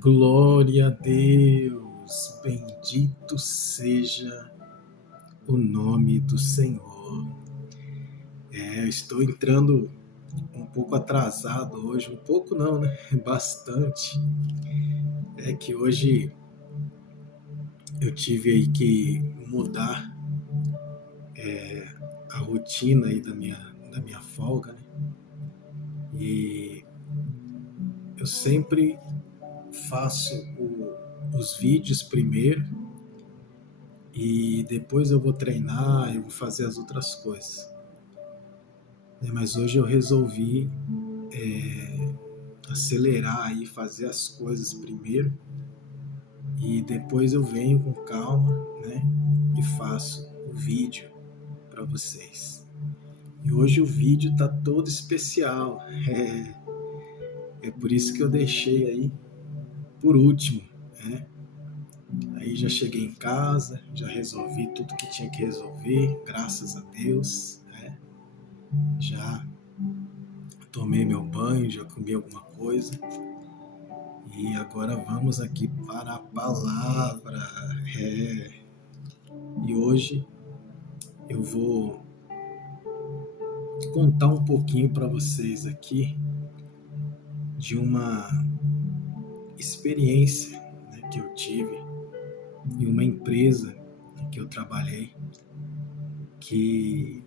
Glória a Deus, bendito seja o nome do Senhor. Estou entrando um pouco atrasado hoje, um pouco não, né? Bastante. É que hoje eu tive aí que mudar a rotina aí da minha folga, né? E eu sempre faço os vídeos primeiro e depois eu vou treinar, eu vou fazer as outras coisas. Mas hoje eu resolvi acelerar aí, fazer as coisas primeiro e depois eu venho com calma, né? E faço o vídeo para vocês. E hoje o vídeo tá todo especial. É por isso que eu deixei aí por último, né? Aí já cheguei em casa, já resolvi tudo que tinha que resolver, graças a Deus, né? Já tomei meu banho, já comi alguma coisa. E agora vamos aqui para a palavra. E hoje eu vou contar um pouquinho para vocês aqui de uma experiência, né, que eu tive em uma empresa em que eu trabalhei, que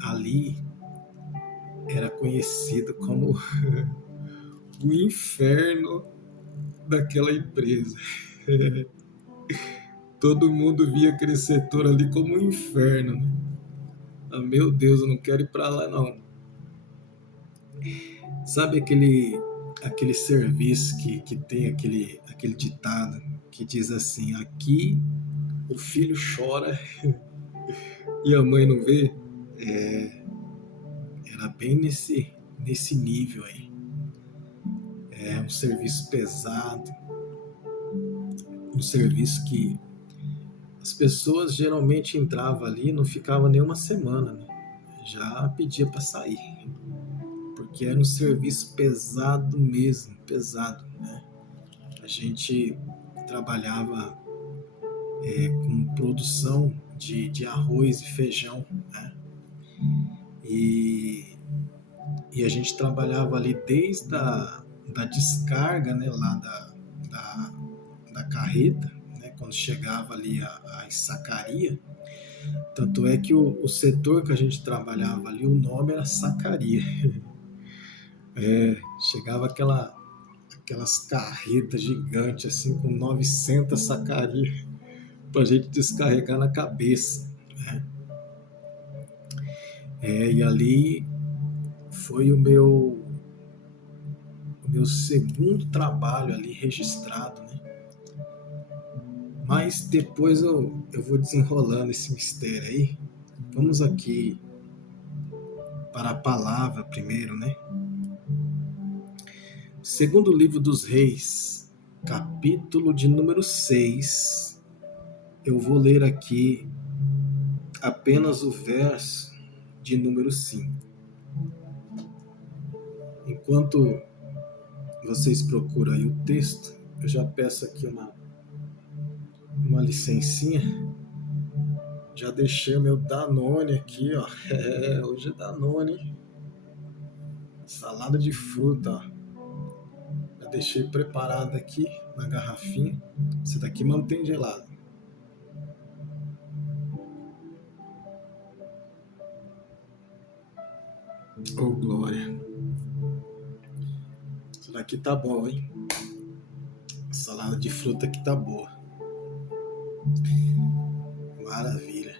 ali era conhecido como o inferno daquela empresa. Todo mundo via aquele setor ali como um inferno, né? Ah, meu Deus, eu não quero ir para lá não. Sabe aquele serviço que tem aquele ditado que diz assim: aqui o filho chora e a mãe não vê? Era bem nesse nível aí. É um serviço pesado, um serviço que as pessoas geralmente entravam ali e não ficavam nem uma semana, né? Já pedia para sair, porque era um serviço pesado mesmo, pesado, né? A gente trabalhava com produção de arroz e feijão, né? E a gente trabalhava ali desde da descarga, né, lá da carreta, né, quando chegava ali a sacaria. Tanto é que o setor que a gente trabalhava ali, o nome era sacaria. Chegava aquelas carretas gigantes, assim, com 900 sacarias, para a gente descarregar na cabeça, né? E ali foi o meu segundo trabalho ali registrado, né? Mas depois eu vou desenrolando esse mistério aí. Vamos aqui para a palavra primeiro, né? Segundo livro dos Reis, capítulo de número 6, eu vou ler aqui apenas o verso de número 5. Enquanto vocês procuram aí o texto, eu já peço aqui uma licencinha. Já deixei o meu Danone aqui, ó. Hoje é Danone. Salada de fruta, ó. Já deixei preparado aqui na garrafinha. Esse daqui mantém gelado. Oh, glória. Isso daqui tá bom, hein? A salada de fruta aqui tá boa. Maravilha.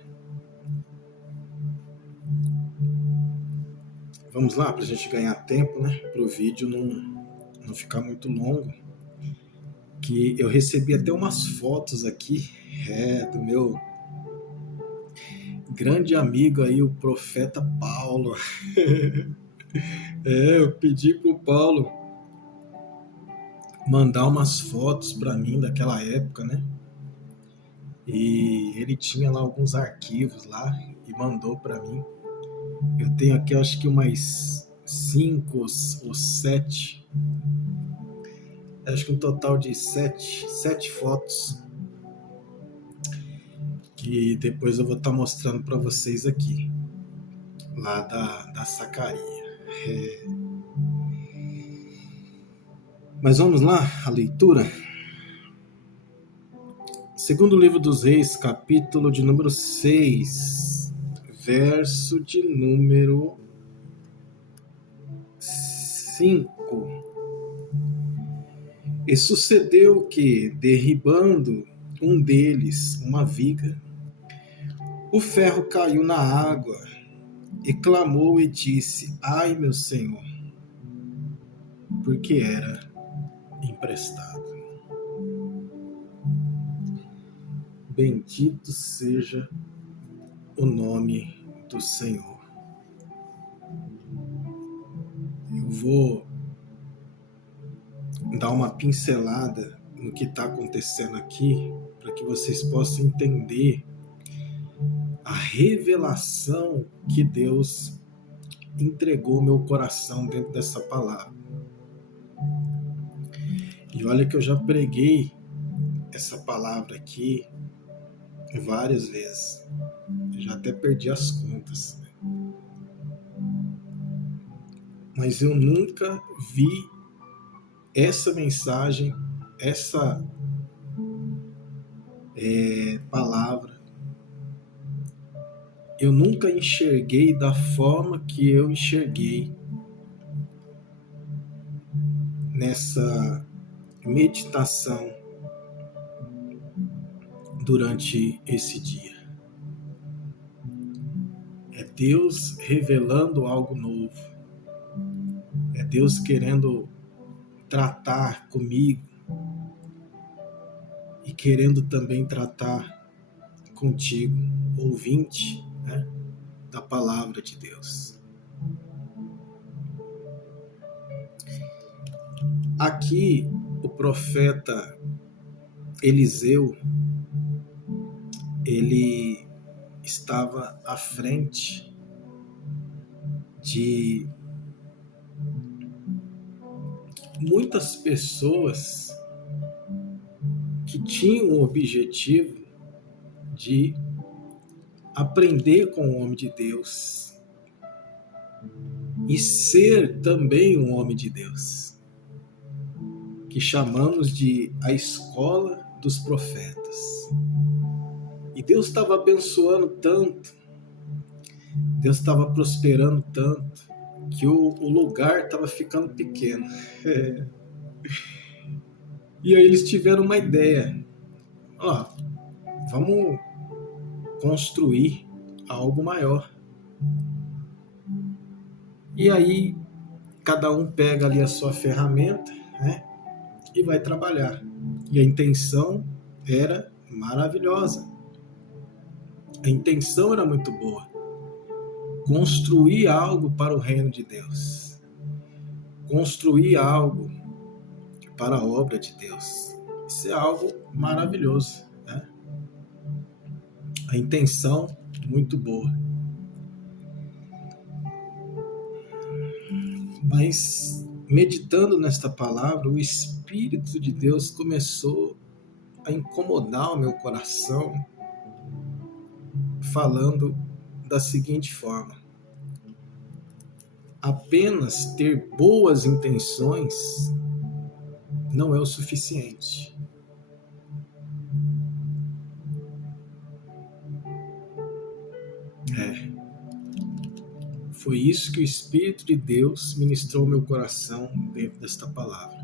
Vamos lá, pra gente ganhar tempo, né? Pro vídeo não ficar muito longo. Que eu recebi até umas fotos aqui do meu grande amigo aí, o profeta Paulo. Eu pedi pro Paulo mandar umas fotos para mim daquela época, né? E ele tinha lá alguns arquivos lá e mandou para mim. Eu tenho aqui, acho que umas 5 ou 7 acho que um total de sete fotos, que depois eu vou estar mostrando para vocês aqui, lá da Sacaria. Mas vamos lá, a leitura. Segundo livro dos Reis, capítulo de número 6, verso de número 5. E sucedeu que, derribando um deles uma viga, o ferro caiu na água, e clamou e disse: Ai, meu Senhor, porque era emprestado. Bendito seja o nome do Senhor. Eu vou dar uma pincelada no que está acontecendo aqui, para que vocês possam entender a revelação que Deus entregou ao meu coração dentro dessa palavra. E olha que eu já preguei essa palavra aqui várias vezes. Eu já até perdi as contas. Mas eu nunca vi essa mensagem, essa palavra, eu nunca enxerguei da forma que eu enxerguei nessa meditação durante esse dia. É Deus revelando algo novo. É Deus querendo tratar comigo e querendo também tratar contigo, ouvinte, né, da palavra de Deus. Aqui o profeta Eliseu, ele estava à frente de muitas pessoas que tinham o objetivo de aprender com o homem de Deus e ser também um homem de Deus, que chamamos de a escola dos profetas. E Deus estava abençoando tanto, Deus estava prosperando tanto, que o lugar estava ficando pequeno. E aí eles tiveram uma ideia. Vamos construir algo maior. E aí cada um pega ali a sua ferramenta, né, e vai trabalhar. E a intenção era maravilhosa. A intenção era muito boa. Construir algo para o reino de Deus. Construir algo para a obra de Deus. Isso é algo maravilhoso, né? A intenção muito boa. Mas, meditando nesta palavra, o Espírito de Deus começou a incomodar o meu coração, falando da seguinte forma: apenas ter boas intenções não é o suficiente. Foi isso que o Espírito de Deus ministrou ao meu coração dentro desta palavra.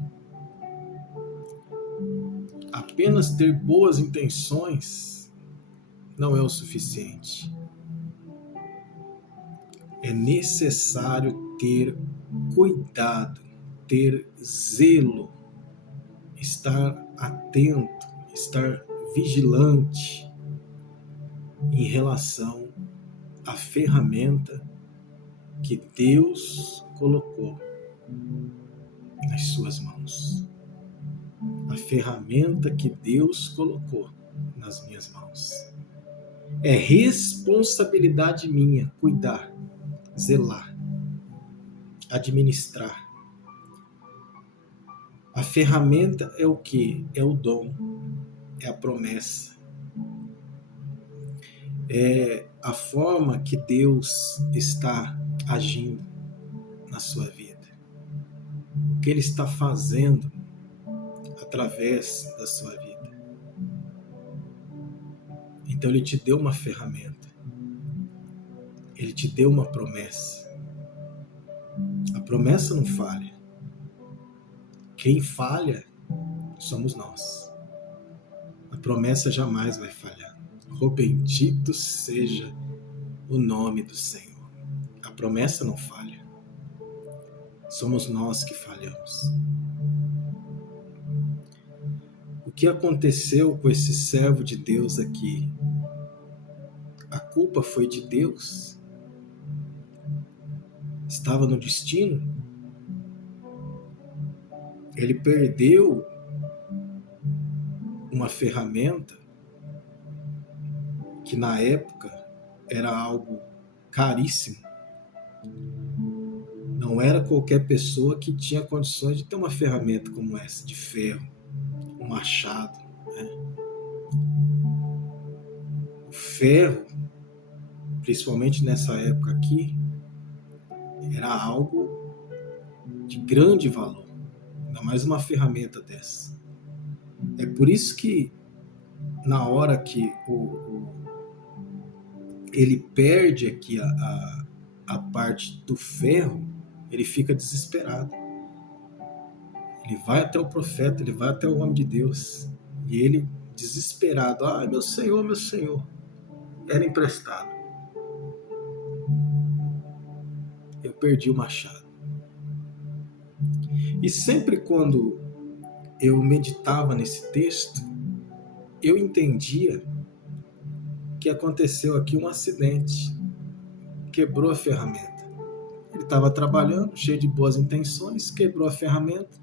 Apenas ter boas intenções não é o suficiente. É necessário ter cuidado, ter zelo, estar atento, estar vigilante em relação à ferramenta que Deus colocou nas suas mãos. A ferramenta que Deus colocou nas minhas mãos. É responsabilidade minha cuidar, zelar, administrar. A ferramenta é o quê? É o dom, é a promessa. É a forma que Deus está agindo na sua vida. O que Ele está fazendo através da sua vida. Então Ele te deu uma ferramenta. Ele te deu uma promessa. A promessa não falha. Quem falha somos nós. A promessa jamais vai falhar. Oh, bendito seja o nome do Senhor. A promessa não falha. Somos nós que falhamos. O que aconteceu com esse servo de Deus aqui? A culpa foi de Deus? Estava no destino? Ele perdeu uma ferramenta que na época era algo caríssimo. Não era qualquer pessoa que tinha condições de ter uma ferramenta como essa, de ferro, um machado, né? O ferro, principalmente nessa época aqui, era algo de grande valor, ainda mais uma ferramenta dessa. É por isso que na hora que ele perde aqui a parte do ferro, ele fica desesperado. Ele vai até o profeta, ele vai até o homem de Deus, e ele, desesperado, meu Senhor, era emprestado. Eu perdi o machado. E sempre quando eu meditava nesse texto, eu entendia que aconteceu aqui um acidente, quebrou a ferramenta. Ele estava trabalhando, cheio de boas intenções, quebrou a ferramenta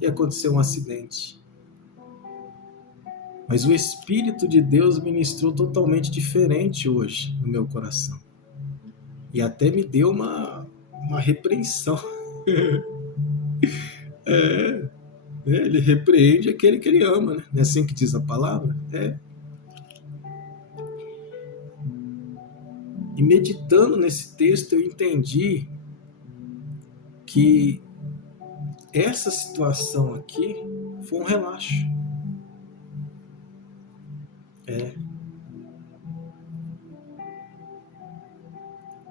e aconteceu um acidente. Mas o Espírito de Deus ministrou totalmente diferente hoje no meu coração. E até me deu uma repreensão. Ele repreende aquele que ele ama, né? Não é assim que diz a palavra? E meditando nesse texto, eu entendi que essa situação aqui foi um relaxo.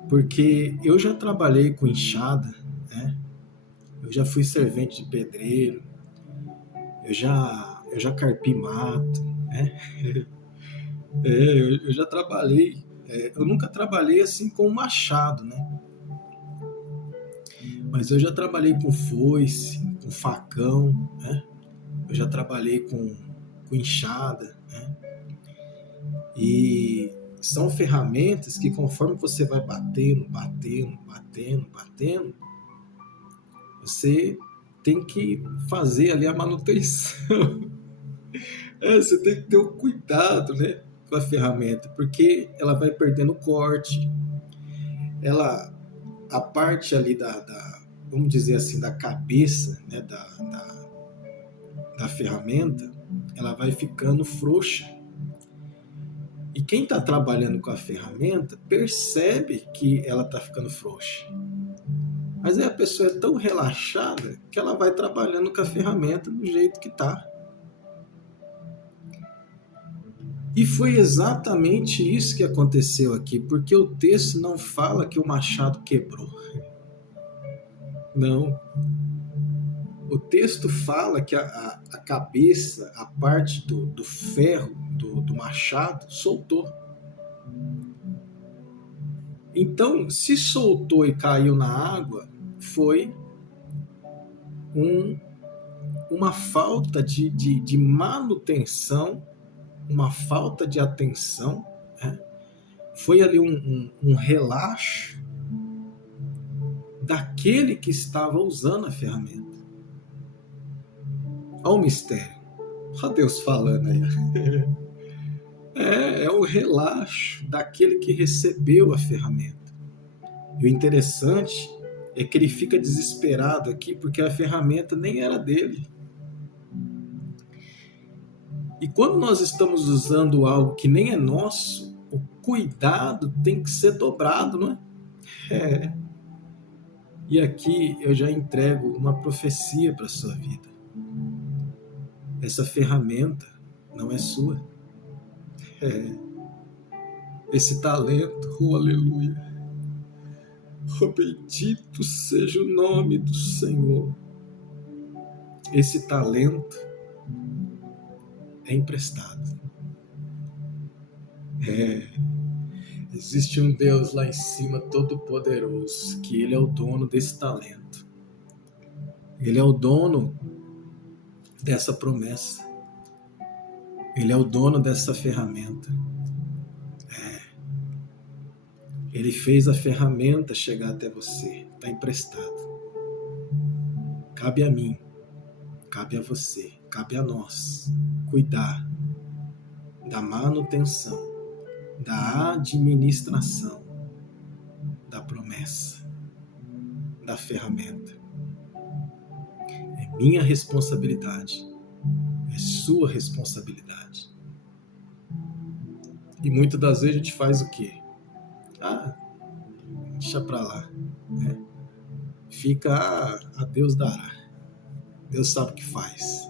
Porque eu já trabalhei com enxada, né? Eu já fui servente de pedreiro, eu já carpi mato, né? Eu já trabalhei. Eu nunca trabalhei assim com machado, né? Mas eu já trabalhei com foice, com facão, né? Eu já trabalhei com enxada, né? E são ferramentas que conforme você vai batendo, você tem que fazer ali a manutenção. Você tem que ter um cuidado, né, com a ferramenta, porque ela vai perdendo corte. A parte ali vamos dizer assim, da cabeça, né, da ferramenta, ela vai ficando frouxa. E quem está trabalhando com a ferramenta percebe que ela está ficando frouxa. Mas aí a pessoa é tão relaxada que ela vai trabalhando com a ferramenta do jeito que está. E foi exatamente isso que aconteceu aqui, porque o texto não fala que o machado quebrou. Não. O texto fala que a cabeça, a parte do ferro, do machado, soltou. Então, se soltou e caiu na água, foi uma falta de manutenção, uma falta de atenção, né? Foi ali um relaxo daquele que estava usando a ferramenta. Olha o mistério. Olha Deus falando aí. É o relaxo daquele que recebeu a ferramenta. E o interessante é que ele fica desesperado aqui porque a ferramenta nem era dele. E quando nós estamos usando algo que nem é nosso, o cuidado tem que ser dobrado, não é? É. E aqui eu já entrego uma profecia para a sua vida. Essa ferramenta não é sua. É. Esse talento, oh aleluia. Oh, bendito seja o nome do Senhor. Esse talento é emprestado. Existe um Deus lá em cima, todo-poderoso, que Ele é o dono desse talento. Ele é o dono dessa promessa. Ele é o dono dessa ferramenta. Ele fez a ferramenta chegar até você. Está emprestado. Cabe a mim, cabe a você, cabe a nós cuidar da manutenção, da administração, da promessa, da ferramenta. É minha responsabilidade, é sua responsabilidade. E muitas das vezes a gente faz o quê? Deixa pra lá. Né? Fica, a Deus dará. Deus sabe o que faz.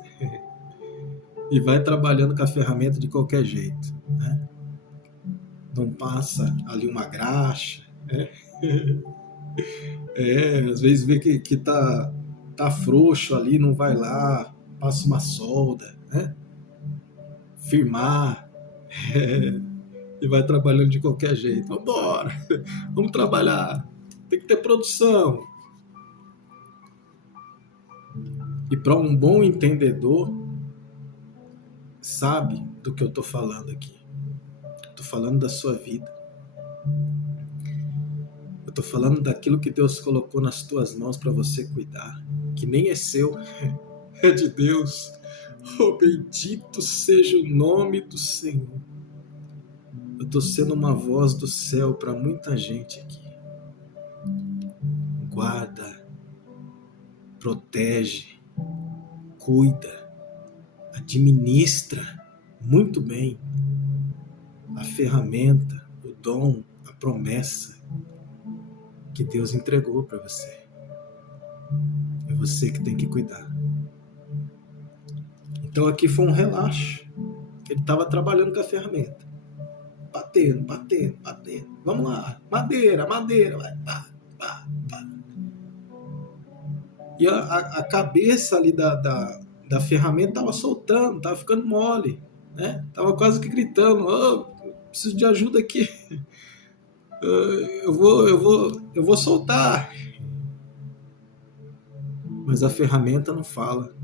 E vai trabalhando com a ferramenta de qualquer jeito. Né? Não passa ali uma graxa. Às vezes vê que tá frouxo ali, não vai lá, passa uma solda, né? Firmar. E vai trabalhando de qualquer jeito. Vamos embora, vamos trabalhar. Tem que ter produção. E para um bom entendedor, sabe do que eu estou falando aqui. Estou falando da sua vida. Eu estou falando daquilo que Deus colocou nas tuas mãos para você cuidar. Que nem é seu, é de Deus. Oh, bendito seja o nome do Senhor. Eu estou sendo uma voz do céu para muita gente aqui. Guarda, protege, cuida, administra muito bem a ferramenta, o dom, a promessa que Deus entregou para você. É você que tem que cuidar. Então aqui foi um relaxo. Ele estava trabalhando com a ferramenta. Batendo. Vamos lá. Madeira. Vai. Pá. E a cabeça ali da ferramenta estava soltando, estava ficando mole. Né? Tava quase que gritando. Preciso de ajuda aqui. Eu vou soltar. Mas a ferramenta não fala.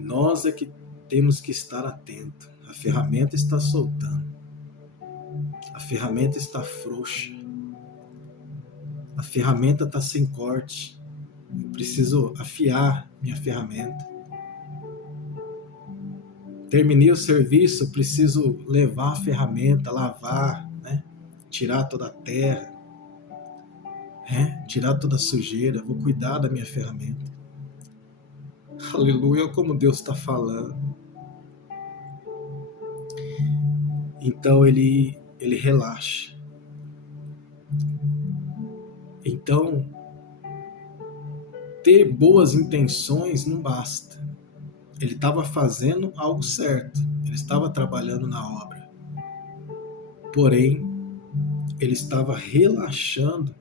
Nós que temos que estar atentos. A ferramenta está soltando. A ferramenta está frouxa. A ferramenta está sem corte. Eu preciso afiar minha ferramenta. Terminei o serviço, preciso levar a ferramenta, lavar, né? Tirar toda a terra, tirar toda a sujeira. Vou cuidar da minha ferramenta. Aleluia, como Deus está falando. Então ele relaxa. Então, ter boas intenções não basta. Ele estava fazendo algo certo. Ele estava trabalhando na obra. Porém, ele estava relaxando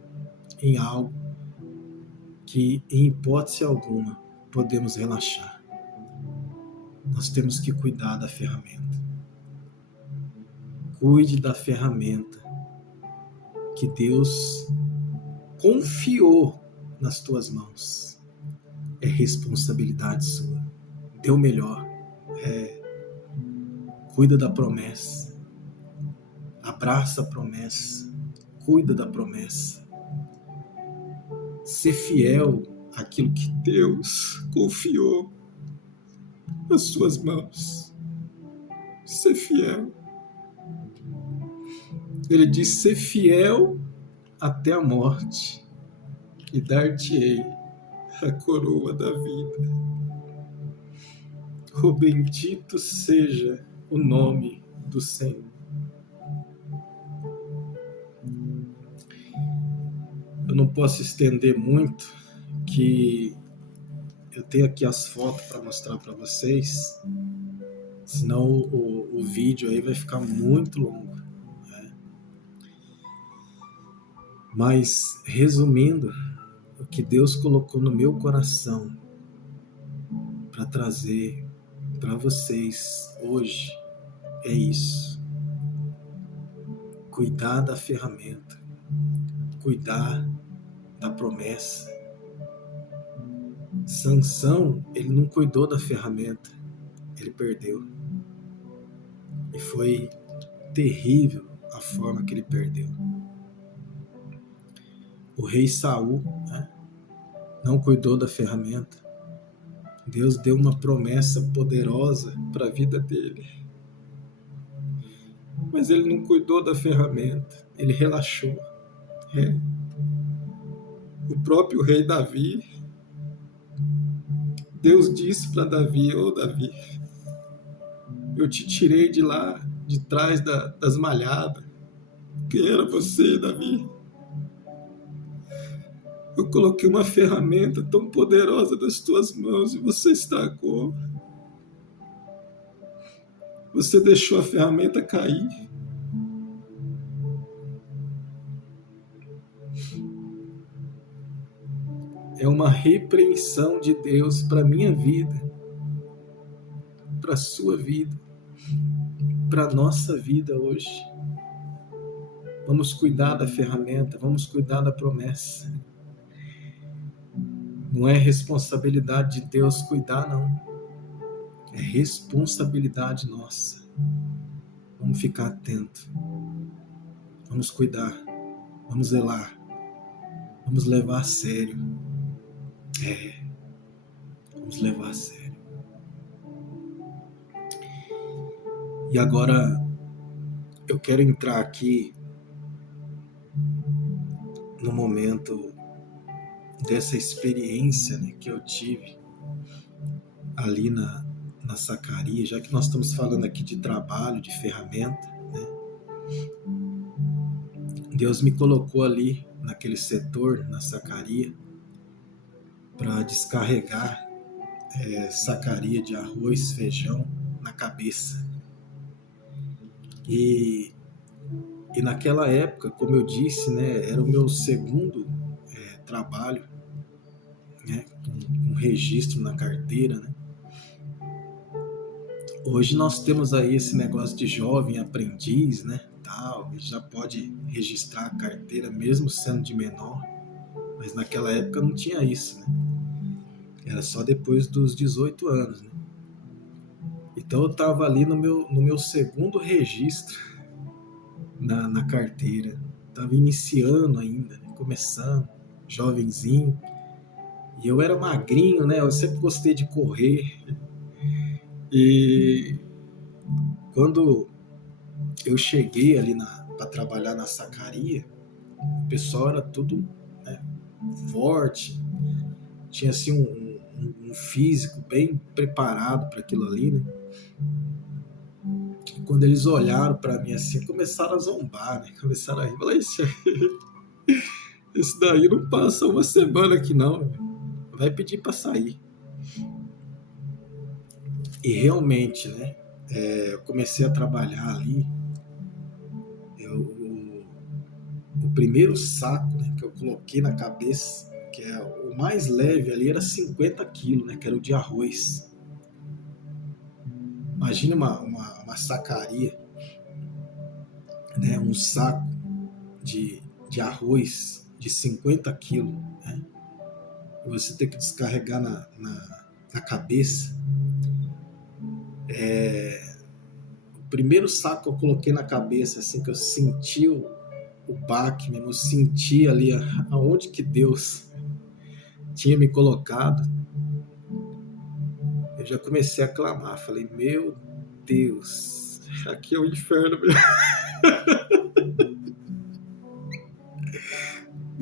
em algo que, em hipótese alguma, podemos relaxar. Nós temos que cuidar da ferramenta. Cuide da ferramenta que Deus confiou nas tuas mãos. É responsabilidade sua. Dê o melhor. Cuida da promessa. Abraça a promessa. Cuida da promessa. Ser fiel àquilo que Deus confiou nas suas mãos. Ser fiel. Ele diz: ser fiel até a morte, e dar-te-ei a coroa da vida. O bendito seja o nome do Senhor. Eu não posso estender muito, que eu tenho aqui as fotos para mostrar para vocês, senão o vídeo aí vai ficar muito longo, né? Mas, resumindo, o que Deus colocou no meu coração para trazer para vocês hoje é isso: cuidar da ferramenta, cuidar da promessa. Sansão, ele não cuidou da ferramenta, ele perdeu. E foi terrível a forma que ele perdeu. O rei Saul, né, não cuidou da ferramenta. Deus deu uma promessa poderosa para a vida dele, mas ele não cuidou da ferramenta, ele relaxou. O próprio rei Davi, Deus disse para Davi: ô Davi, eu te tirei de lá, de trás das malhadas. Quem era você, Davi? Eu coloquei uma ferramenta tão poderosa nas tuas mãos e você estragou. Você deixou a ferramenta cair. É uma repreensão de Deus para a minha vida, para a sua vida, para a nossa vida hoje. Vamos cuidar da ferramenta, vamos cuidar da promessa. Não é responsabilidade de Deus cuidar, não. É responsabilidade nossa. Vamos ficar atento. Vamos cuidar. Vamos zelar. Vamos levar a sério. Vamos levar a sério. E agora eu quero entrar aqui no momento dessa experiência, né, que eu tive ali na sacaria, já que nós estamos falando aqui de trabalho, de ferramenta, né? Deus me colocou ali naquele setor, na sacaria, para descarregar sacaria de arroz, feijão na cabeça. E naquela época, como eu disse, né, era o meu segundo trabalho, né, com registro na carteira, né? Hoje nós temos aí esse negócio de jovem aprendiz, né, tal, já pode registrar a carteira mesmo sendo de menor, mas naquela época não tinha isso, né? Era só depois dos 18 anos, né? Então eu estava ali no meu segundo registro na carteira, estava iniciando ainda, né, começando, jovenzinho, e eu era magrinho, né? Eu sempre gostei de correr. E quando eu cheguei ali para trabalhar na sacaria, o pessoal era tudo, né, forte, tinha assim um físico bem preparado para aquilo ali, né? E quando eles olharam para mim assim, começaram a zombar, né? Começaram a rir. Falei: esse daí não passa uma semana aqui não, vai pedir para sair. E realmente, né, eu comecei a trabalhar ali. O primeiro saco, né, que eu coloquei na cabeça, que é o mais leve ali, era 50 quilos, né, que era o de arroz. Imagina uma sacaria, né, um saco de arroz de 50 quilos, né, e você tem que descarregar na cabeça. O primeiro saco que eu coloquei na cabeça, assim, que eu senti o baque mesmo, eu senti ali aonde que Deus tinha me colocado, eu já comecei a clamar. Falei: meu Deus, aqui é o inferno mesmo.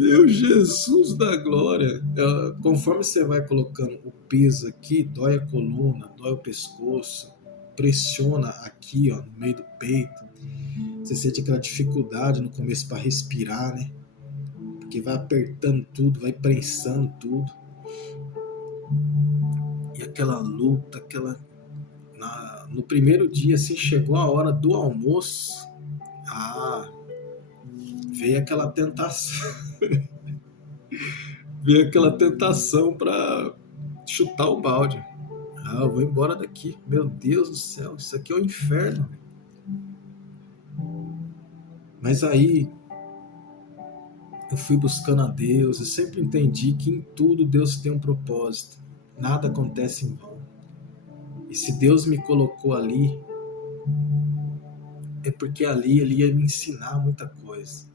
Meu Jesus da glória! Conforme você vai colocando o peso aqui, dói a coluna, dói o pescoço, pressiona aqui, ó, no meio do peito. Você sente aquela dificuldade no começo para respirar, né? Porque vai apertando tudo, vai prensando tudo. E aquela luta, no primeiro dia, assim, chegou a hora do almoço. Veio aquela tentação. Veio aquela tentação para chutar o balde. Eu vou embora daqui. Meu Deus do céu, isso aqui é o inferno. Mas aí eu fui buscando a Deus, eu sempre entendi que em tudo Deus tem um propósito. Nada acontece em vão. E se Deus me colocou ali, é porque ali Ele ia me ensinar muita coisa.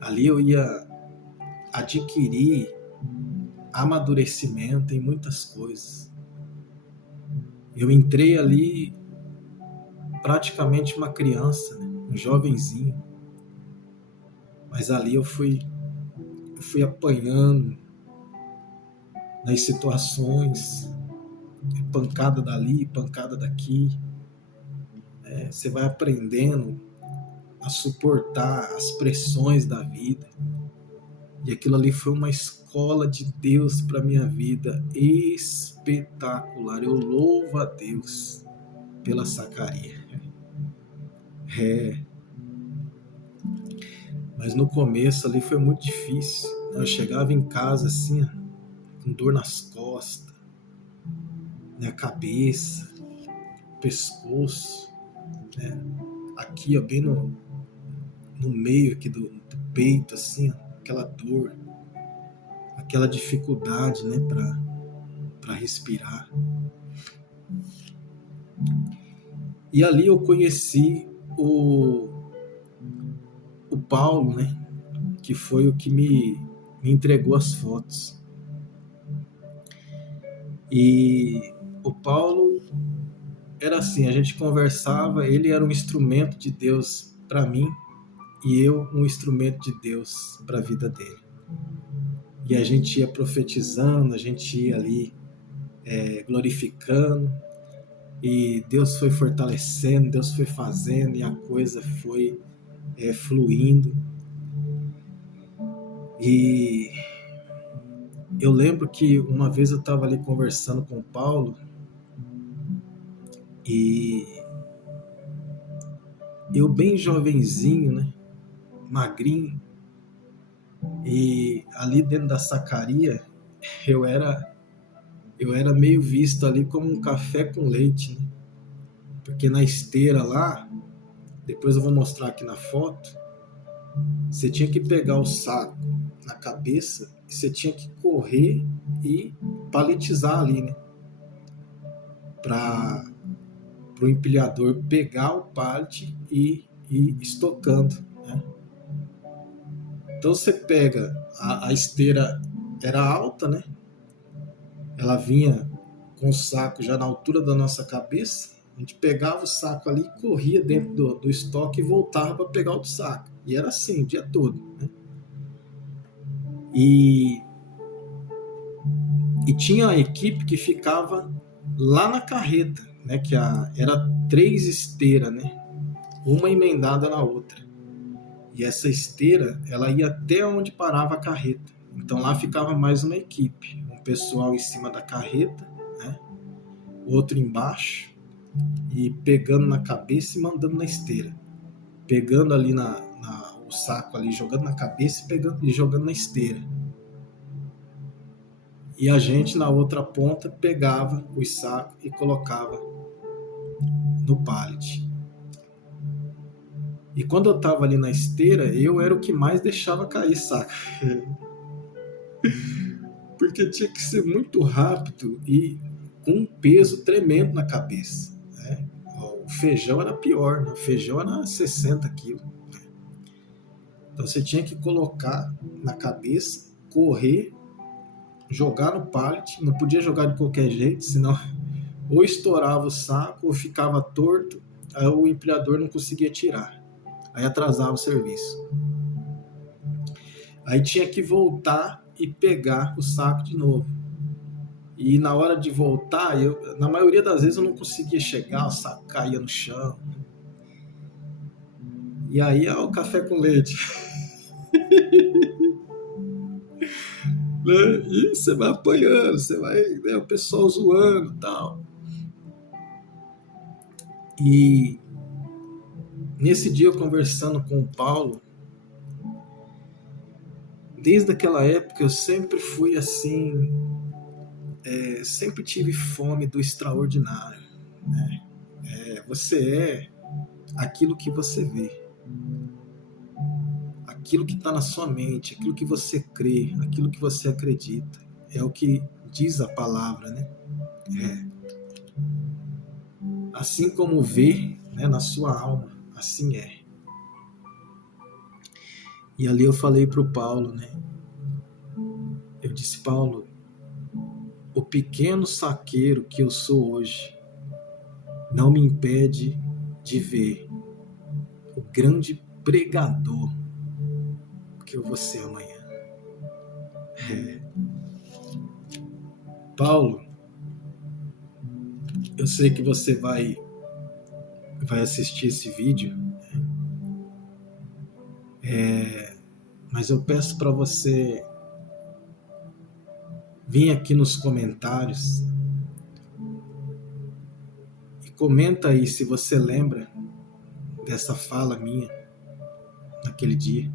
Ali eu ia adquirir amadurecimento em muitas coisas. Eu entrei ali praticamente uma criança, né? Um jovenzinho. Mas ali eu fui apanhando nas situações, pancada dali, pancada daqui. Você vai aprendendo a suportar as pressões da vida. E aquilo ali foi uma escola de Deus para minha vida espetacular. Eu louvo a Deus pela Sacaria. Mas no começo ali foi muito difícil. Eu chegava em casa assim, com dor nas costas, na cabeça, pescoço, né? Aqui, ó, bem no meio aqui do peito, assim, ó, aquela dor, aquela dificuldade, né, para respirar. E ali eu conheci o Paulo, né, que foi o que me entregou as fotos. E o Paulo era assim, a gente conversava, ele era um instrumento de Deus para mim e eu um instrumento de Deus para a vida dele. E a gente ia profetizando, a gente ia ali glorificando, e Deus foi fortalecendo, Deus foi fazendo, e a coisa foi fluindo. E eu lembro que uma vez eu estava ali conversando com o Paulo, e eu bem jovenzinho, né, magrinho, e ali dentro da Sacaria eu era meio visto ali como um café com leite, né? Porque na esteira lá, depois eu vou mostrar aqui na foto, você tinha que pegar o saco na cabeça e você tinha que correr e paletizar ali, né? Para o empilhador pegar o pallet e ir estocando, né? Então você pega, a esteira era alta, né? Ela vinha com o saco já na altura da nossa cabeça. A gente pegava o saco ali, corria dentro do estoque e voltava para pegar outro saco. E era assim o dia todo, né? E tinha a equipe que ficava lá na carreta, né? Que era 3 esteiras, né? Uma emendada na outra. E essa esteira, ela ia até onde parava a carreta. Então lá ficava mais uma equipe. Um pessoal em cima da carreta, né? Outro embaixo, e pegando na cabeça e mandando na esteira. Pegando ali o saco ali, jogando na cabeça e jogando na esteira. E a gente na outra ponta pegava os sacos e colocava no pallet. E quando eu estava ali na esteira, eu era o que mais deixava cair saco. Porque tinha que ser muito rápido e com um peso tremendo na cabeça, né? O feijão era pior, né? O feijão era 60 quilos. Então você tinha que colocar na cabeça, correr, jogar no pallet, não podia jogar de qualquer jeito, senão ou estourava o saco ou ficava torto, aí o empilhador não conseguia tirar, aí atrasava o serviço. Aí tinha que voltar e pegar o saco de novo. E na hora de voltar, na maioria das vezes eu não conseguia chegar, o saco caía no chão. E aí o café com leite. Né? E você vai apanhando, você vai, né, o pessoal zoando e tal. E nesse dia, eu conversando com o Paulo, desde aquela época eu sempre fui assim, sempre tive fome do extraordinário. Né? Você é aquilo que você vê, aquilo que está na sua mente, aquilo que você crê, aquilo que você acredita. É o que diz a palavra, né? Assim como vê, né, na sua alma, assim é. E ali eu falei para o Paulo, né? Eu disse, Paulo, o pequeno saqueiro que eu sou hoje não me impede de ver o grande pregador que eu vou ser amanhã. Paulo, eu sei que você vai assistir esse vídeo, mas eu peço para você vir aqui nos comentários e comenta aí se você lembra dessa fala minha naquele dia.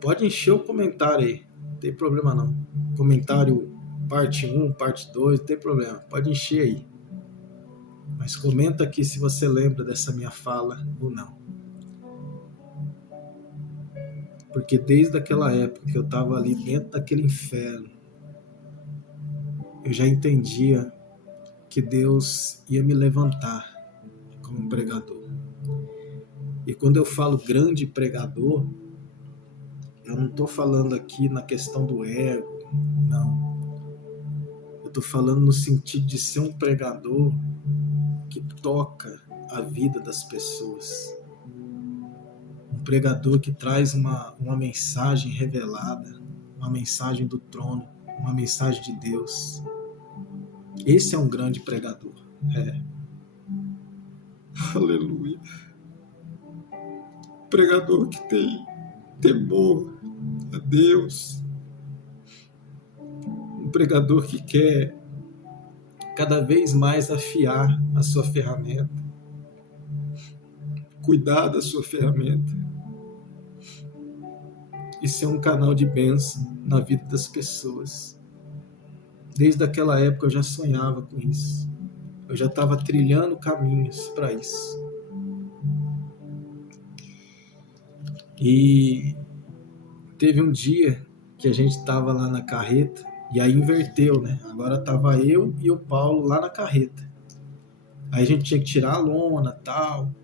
Pode encher o comentário aí, não tem problema não. Comentário parte 1, parte 2, não tem problema, pode encher aí. Mas comenta aqui se você lembra dessa minha fala ou não. Porque desde aquela época que eu estava ali dentro daquele inferno, eu já entendia que Deus ia me levantar como um pregador. E quando eu falo grande pregador, eu não estou falando aqui na questão do ego, não. Eu estou falando no sentido de ser um pregador que toca a vida das pessoas. Um pregador que traz uma mensagem revelada, uma mensagem do trono, uma mensagem de Deus. Esse é um grande pregador. Aleluia. Pregador que tem temor a Deus. Um pregador que quer cada vez mais afiar a sua ferramenta, cuidar da sua ferramenta e ser um canal de bênção na vida das pessoas. Desde aquela época eu já sonhava com isso. Eu já estava trilhando caminhos para isso. E teve um dia que a gente estava lá na carreta, e aí inverteu, né? Agora estava eu e o Paulo lá na carreta. Aí a gente tinha que tirar a lona e tal.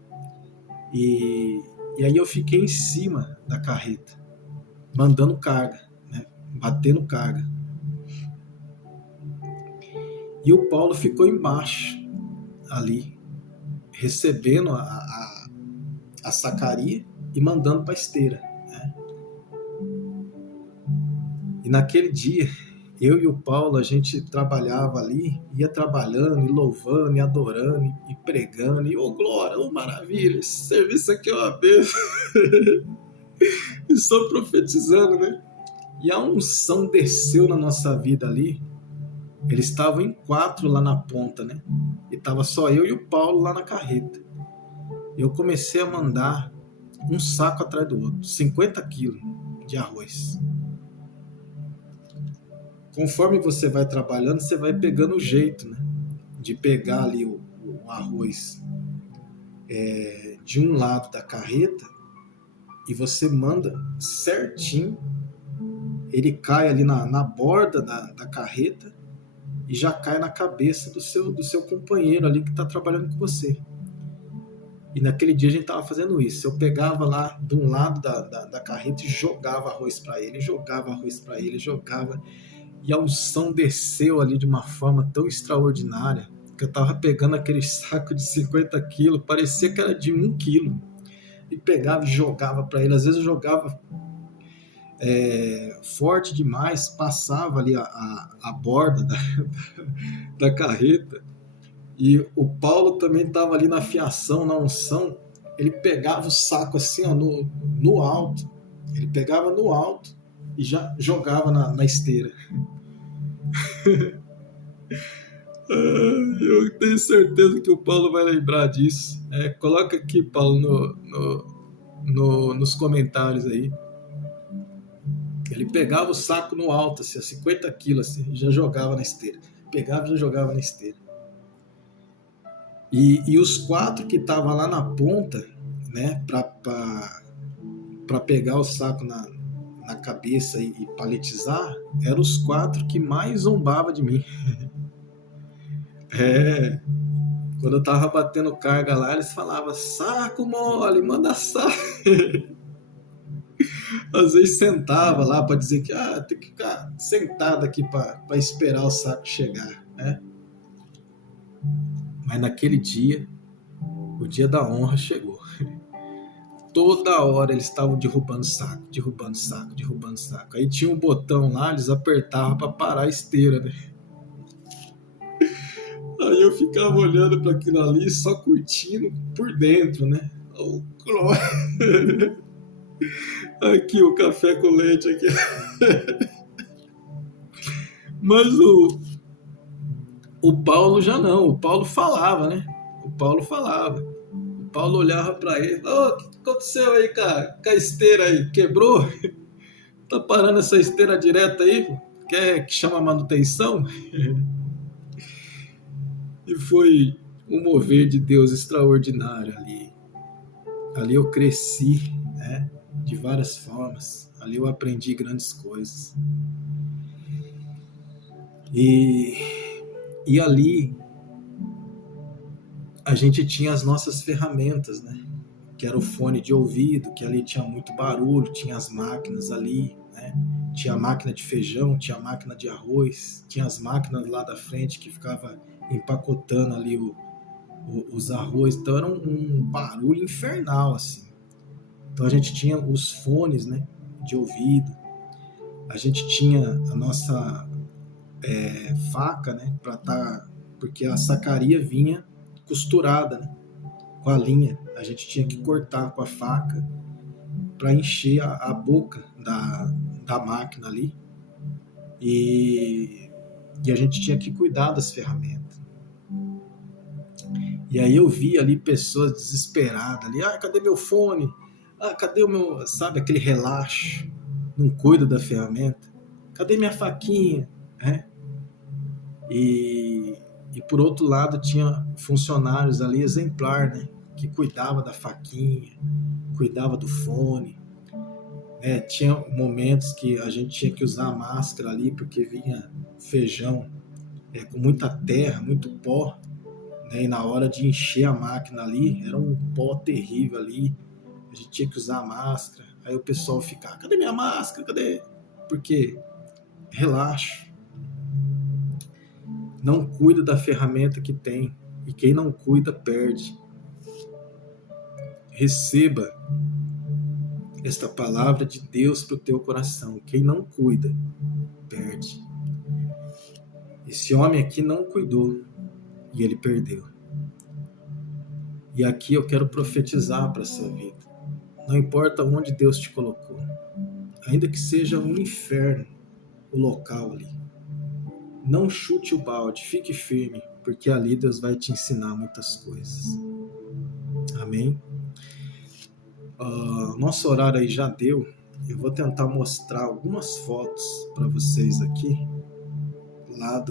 E aí eu fiquei em cima da carreta, mandando carga, né? Batendo carga. E o Paulo ficou embaixo, ali, recebendo a sacaria e mandando para a esteira. Né? E naquele dia, eu e o Paulo, a gente trabalhava ali, ia trabalhando, e louvando, e adorando, e pregando, e glória, maravilha, esse serviço aqui é uma bênção. E só profetizando, né? E a unção desceu na nossa vida ali. Eles estavam em 4 lá na ponta, né? E tava só eu e o Paulo lá na carreta. Eu comecei a mandar um saco atrás do outro, 50 quilos de arroz. Conforme você vai trabalhando, você vai pegando o jeito, né? De pegar ali o arroz de um lado da carreta e você manda certinho. Ele cai ali na borda da carreta e já cai na cabeça do seu companheiro ali que está trabalhando com você. E naquele dia a gente estava fazendo isso. Eu pegava lá de um lado da carreta e jogava arroz para ele, jogava. E a unção desceu ali de uma forma tão extraordinária que eu estava pegando aquele saco de 50 quilos, parecia que era de 1 quilo. E pegava e jogava para ele. Às vezes eu jogava forte demais, passava ali a borda da carreta, e o Paulo também estava ali na fiação, na unção. Ele pegava o saco assim, ó, no alto, ele pegava no alto e já jogava na esteira. Eu tenho certeza que o Paulo vai lembrar disso. Coloca aqui, Paulo, nos comentários aí. Ele pegava o saco no alto, assim, a 50 quilos, assim, e já jogava na esteira. Pegava e já jogava na esteira. E os 4 que estavam lá na ponta, né, para pegar o saco na cabeça e paletizar, eram os 4 que mais zombavam de mim. Quando eu tava batendo carga lá, eles falavam: saco mole, manda saco. Às vezes sentava lá para dizer que tem que ficar sentado aqui para esperar o saco chegar, né? Mas naquele dia, o dia da honra chegou. Toda hora eles estavam derrubando saco, derrubando saco, derrubando saco. Aí tinha um botão lá, eles apertavam para parar a esteira, né? Aí eu ficava olhando para aquilo ali, só curtindo por dentro, né? Oh, glória! Aqui o café com leite aqui. Mas o Paulo já não, o Paulo falava, né? O Paulo falava. O Paulo olhava para ele: o que aconteceu aí com a esteira aí? Quebrou? Tá parando essa esteira direta aí? Quer que chama manutenção? E foi um mover de Deus extraordinário ali. Ali eu cresci, né? De várias formas. Ali eu aprendi grandes coisas. E ali a gente tinha as nossas ferramentas, né? Que era o fone de ouvido, que ali tinha muito barulho, tinha as máquinas ali, né? Tinha a máquina de feijão, tinha a máquina de arroz, tinha as máquinas lá da frente que ficava empacotando ali os arroz. Então era um barulho infernal, assim. Então a gente tinha os fones, né, de ouvido, a gente tinha a nossa faca, né, porque a sacaria vinha costurada, né, com a linha. A gente tinha que cortar com a faca para encher a boca da máquina ali. E a gente tinha que cuidar das ferramentas. E aí eu vi ali pessoas desesperadas ali: cadê meu fone? Cadê o meu, sabe, aquele relaxo? Não cuida da ferramenta. Cadê minha faquinha? E por outro lado tinha funcionários ali exemplar, né? Que cuidava da faquinha, cuidava do fone. Tinha momentos que a gente tinha que usar a máscara ali porque vinha feijão com muita terra, muito pó, né? E na hora de encher a máquina ali, era um pó terrível ali, a gente tinha que usar a máscara. Aí o pessoal ficava: cadê minha máscara? Cadê? Porque relaxa, não cuida da ferramenta que tem, e quem não cuida perde. Receba esta palavra de Deus para o teu coração: quem não cuida perde. Esse homem aqui não cuidou e ele perdeu. E aqui eu quero profetizar para a sua vida. Não importa onde Deus te colocou, ainda que seja um inferno o local ali, não chute o balde, fique firme, porque ali Deus vai te ensinar muitas coisas. Amém? Nosso horário aí já deu. Eu vou tentar mostrar algumas fotos para vocês aqui, lá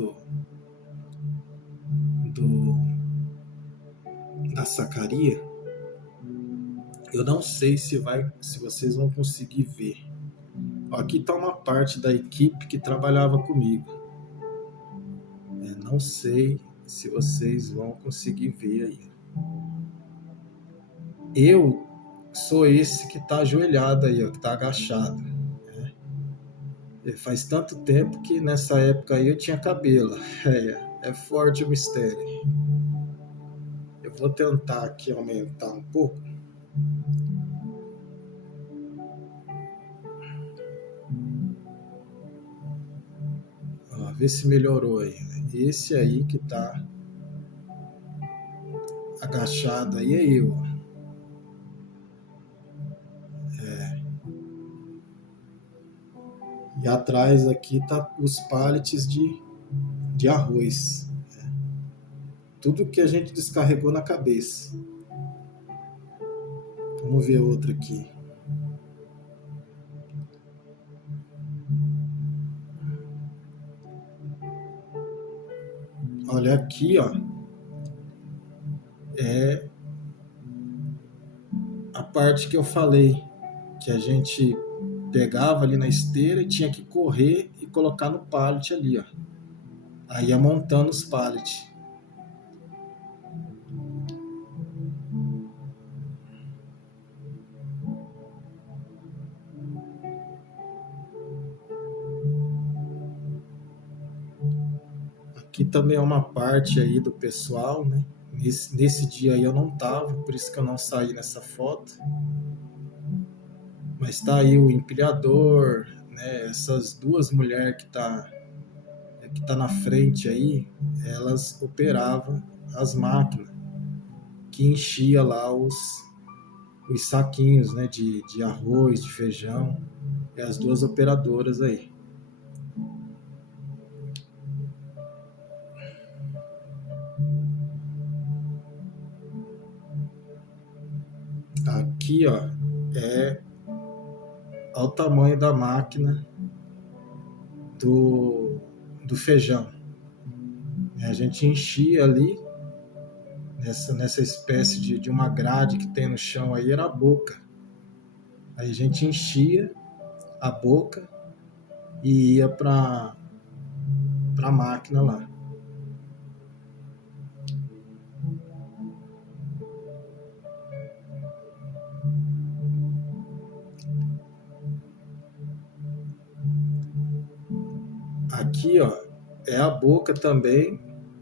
da sacaria. Eu não sei se vocês vão conseguir ver. Aqui está uma parte da equipe que trabalhava comigo. Não sei se vocês vão conseguir ver aí. Eu sou esse que está ajoelhado aí, ó, que está agachado. Faz tanto tempo que nessa época aí eu tinha cabelo. É forte o mistério. Eu vou tentar aqui aumentar um pouco. Vê se melhorou aí. Esse aí que tá agachado aí é eu, ó. E atrás aqui tá os pallets de arroz. Tudo que a gente descarregou na cabeça. Vamos ver outra aqui. Olha aqui, ó. É a parte que eu falei, que a gente pegava ali na esteira e tinha que correr e colocar no pallet ali, ó. Aí ia montando os pallets. Aqui também é uma parte aí do pessoal, né? Nesse dia aí eu não tava, por isso que eu não saí nessa foto. Mas tá aí o empilhador, né? Essas duas mulheres que tá na frente aí, elas operavam as máquinas que enchia lá os saquinhos, né? De arroz, de feijão. É as duas operadoras aí. Aqui, ó, é ao tamanho da máquina do feijão. A gente enchia ali, nessa espécie de uma grade que tem no chão aí, era a boca. Aí a gente enchia a boca e ia para a máquina lá. Aqui, ó, é a boca também,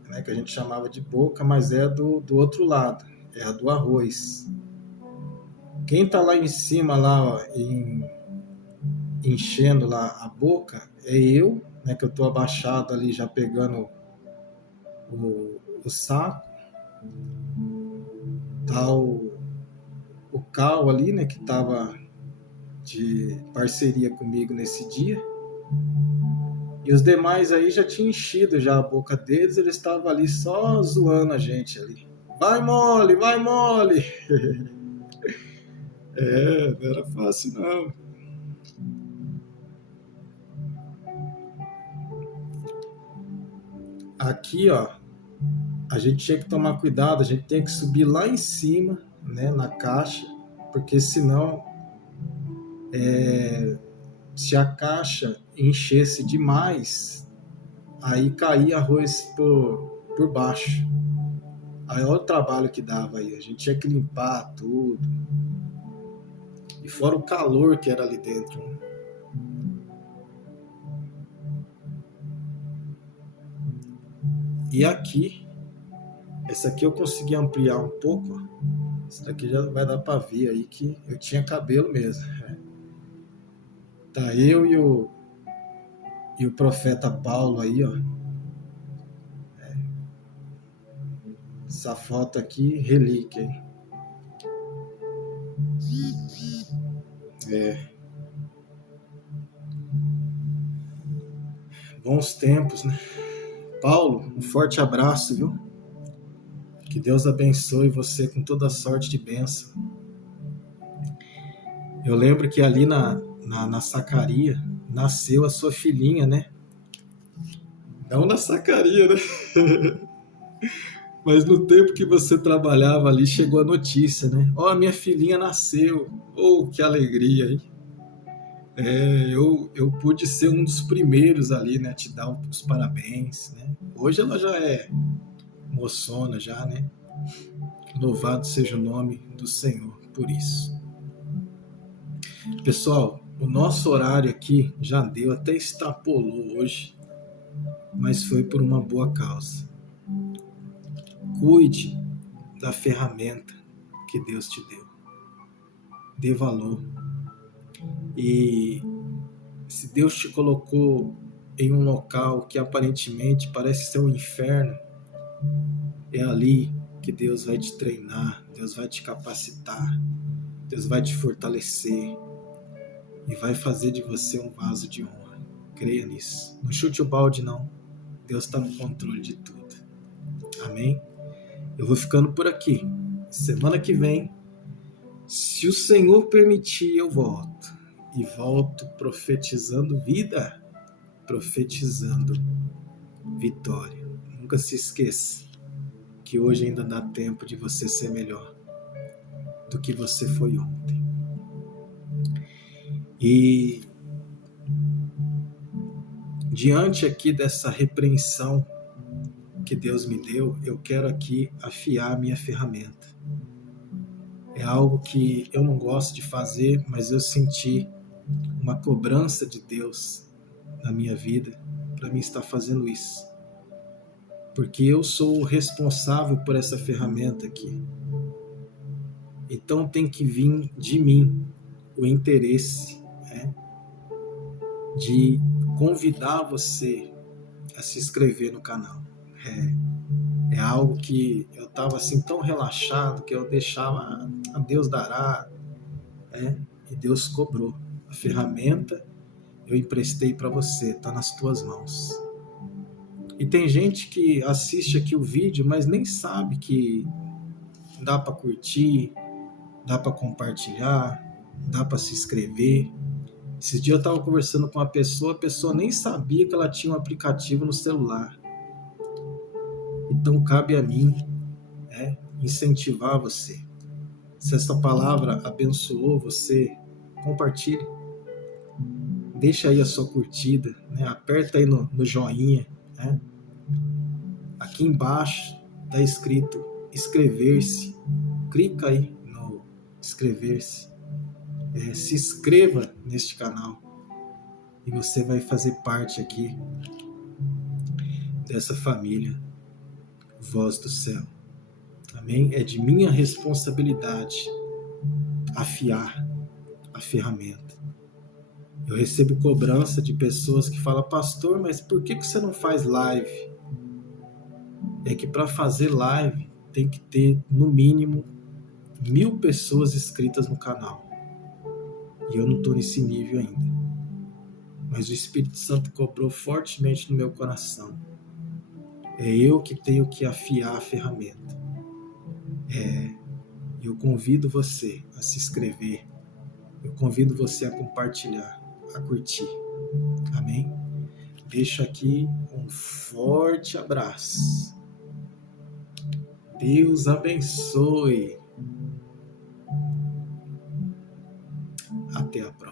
né, que a gente chamava de boca, mas é do outro lado, é a do arroz. Quem tá lá em cima, lá, ó, enchendo lá a boca, é eu, né, que eu tô abaixado ali já pegando o saco. Tá o Cal ali, né, que tava de parceria comigo nesse dia. E os demais aí já tinham enchido já a boca deles, eles estavam ali só zoando a gente ali. Vai mole, vai mole! Não era fácil não. Aqui, ó, a gente tinha que tomar cuidado, a gente tem que subir lá em cima, né, na caixa, porque senão, se a caixa enchesse demais, aí caía arroz por baixo. Aí olha o trabalho que dava aí, a gente tinha que limpar tudo. E fora o calor que era ali dentro. E aqui, essa aqui eu consegui ampliar um pouco, ó. Essa daqui já vai dar para ver aí que eu tinha cabelo mesmo. Tá eu e o profeta Paulo aí, ó. Essa foto aqui, relíquia, hein? Bons tempos, né? Paulo, um forte abraço, viu? Que Deus abençoe você com toda sorte de bênção. Eu lembro que ali na sacaria nasceu a sua filhinha, né? Não na sacaria, né? Mas no tempo que você trabalhava ali, chegou a notícia, né? Ó, minha filhinha nasceu. Oh, que alegria, hein? Eu pude ser um dos primeiros ali, né? Te dar os parabéns, né? Hoje ela já é moçona, já, né? Louvado seja o nome do Senhor por isso. Pessoal, o nosso horário aqui já deu, até extrapolou hoje, mas foi por uma boa causa. Cuide da ferramenta que Deus te deu. Dê valor. E se Deus te colocou em um local que aparentemente parece ser um inferno, é ali que Deus vai te treinar, Deus vai te capacitar, Deus vai te fortalecer e vai fazer de você um vaso de honra. Creia nisso. Não chute o balde, não. Deus está no controle de tudo. Amém? Eu vou ficando por aqui. Semana que vem, se o Senhor permitir, eu volto. E volto profetizando vida, profetizando vitória. Nunca se esqueça que hoje ainda dá tempo de você ser melhor do que você foi ontem. E diante aqui dessa repreensão que Deus me deu, eu quero aqui afiar a minha ferramenta. É algo que eu não gosto de fazer, mas eu senti uma cobrança de Deus na minha vida para mim estar fazendo isso. Porque eu sou o responsável por essa ferramenta aqui. Então tem que vir de mim o interesse, de convidar você a se inscrever no canal. É algo que eu estava assim tão relaxado que eu deixava a Deus dará, e Deus cobrou. A ferramenta eu emprestei para você, está nas tuas mãos. E tem gente que assiste aqui o vídeo, mas nem sabe que dá para curtir, dá para compartilhar, dá para se inscrever. Esse dia eu estava conversando com uma pessoa, a pessoa nem sabia que ela tinha um aplicativo no celular. Então cabe a mim incentivar você. Se essa palavra abençoou você, compartilhe. Deixa aí a sua curtida, aperta aí no joinha. Aqui embaixo está escrito inscrever-se. Clica aí no inscrever-se. Se inscreva neste canal e você vai fazer parte aqui dessa família Voz do Céu. Amém? É de minha responsabilidade afiar a ferramenta. Eu recebo cobrança de pessoas que falam: pastor, mas por que você não faz live? É que para fazer live tem que ter no mínimo 1000 pessoas inscritas no canal. E eu não estou nesse nível ainda. Mas o Espírito Santo cobrou fortemente no meu coração. É eu que tenho que afiar a ferramenta. Eu convido você a se inscrever. Eu convido você a compartilhar, a curtir. Amém? Deixo aqui um forte abraço. Deus abençoe. Até a próxima.